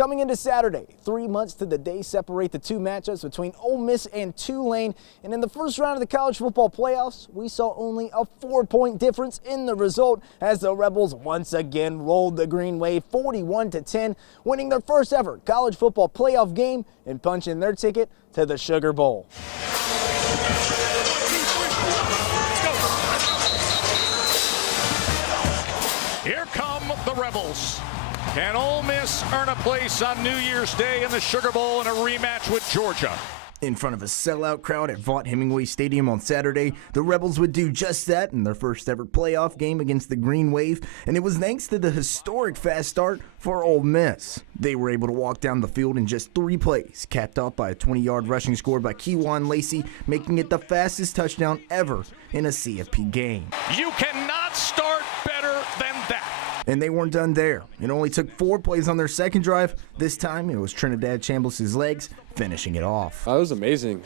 Coming into Saturday, 3 months to the day separate the two matchups between Ole Miss and Tulane. And in the first round of the college football playoffs, we saw only a 4-point difference in the result as the Rebels once again rolled the Green Wave 41-10, winning their first ever college football playoff game and punching their ticket to the Sugar Bowl. Here come the Rebels. Can Ole Miss earn a place on New Year's Day in the Sugar Bowl in a rematch with Georgia? In front of a sellout crowd at Vaught Hemingway Stadium on Saturday, the Rebels would do just that in their first ever playoff game against the Green Wave, and it was thanks to the historic fast start for Ole Miss. They were able to walk down the field in just 3 plays, capped off by a 20-yard rushing score by Kewan Lacey, making it the fastest touchdown ever in a CFP game. You cannot start better than that. And they weren't done there. It only took 4 plays on their second drive. This time, it was Trinidad Chambliss' legs finishing it off. It was amazing.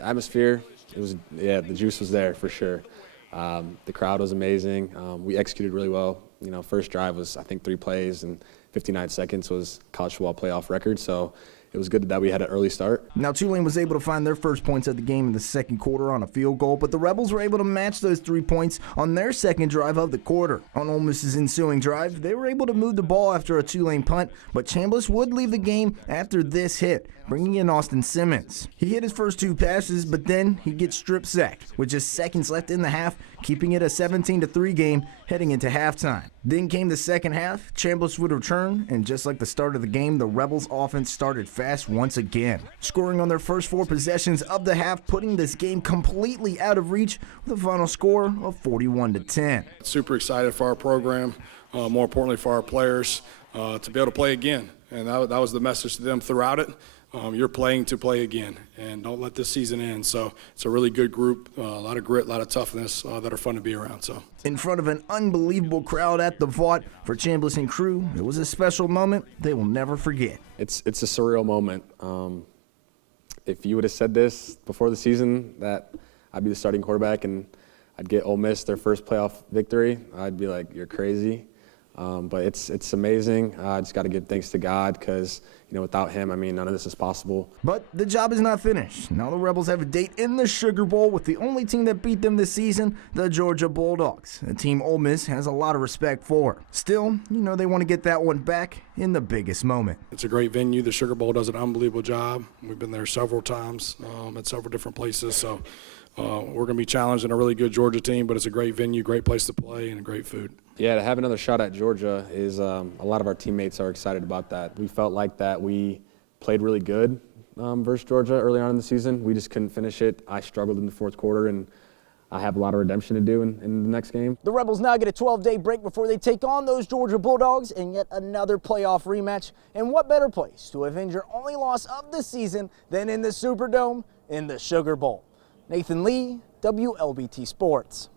Atmosphere, the juice was there for sure. The crowd was amazing. We executed really well. First drive was, I think, 3 plays, and 59 seconds was college football playoff record. So it was good that we had an early start. Now, Tulane was able to find their first points of the game in the second quarter on a field goal, but the Rebels were able to match those 3 points on their second drive of the quarter. On Ole Miss's ensuing drive, they were able to move the ball after a Tulane punt, but Chambliss would leave the game after this hit, bringing in Austin Simmons. He hit his first 2 passes, but then he gets strip sacked with just seconds left in the half, keeping it a 17-3 game heading into halftime. Then came the second half. Chambliss would return, and just like the start of the game, the Rebels offense started fast once again, scoring on their first 4 possessions of the half, putting this game completely out of reach with a final score of 41-10. Super excited for our program, more importantly for our players, to be able to play again. And that was the message to them throughout it. You're playing to play again, and don't let this season end. So it's a really good group, a lot of grit, a lot of toughness that are fun to be around. So in front of an unbelievable crowd at the Vaught for Chambliss and crew, it was a special moment they will never forget. It's a surreal moment. If you would have said this before the season, that I'd be the starting quarterback and I'd get Ole Miss their first playoff victory, I'd be like, you're crazy. But it's amazing. I just got to give thanks to God because, without him, none of this is possible. But the job is not finished. Now the Rebels have a date in the Sugar Bowl with the only team that beat them this season, the Georgia Bulldogs, a team Ole Miss has a lot of respect for. Still, they want to get that one back in the biggest moment. It's a great venue. The Sugar Bowl does an unbelievable job. We've been there several times at several different places. So we're going to be challenging a really good Georgia team, but it's a great venue, great place to play, and great food. Yeah, to have another shot at Georgia is a lot of our teammates are excited about that. We felt like that we played really good versus Georgia early on in the season. We just couldn't finish it. I struggled in the fourth quarter, and I have a lot of redemption to do in the next game. The Rebels now get a 12-day break before they take on those Georgia Bulldogs in yet another playoff rematch. And what better place to avenge your only loss of the season than in the Superdome in the Sugar Bowl? Nathan Lee, WLBT Sports.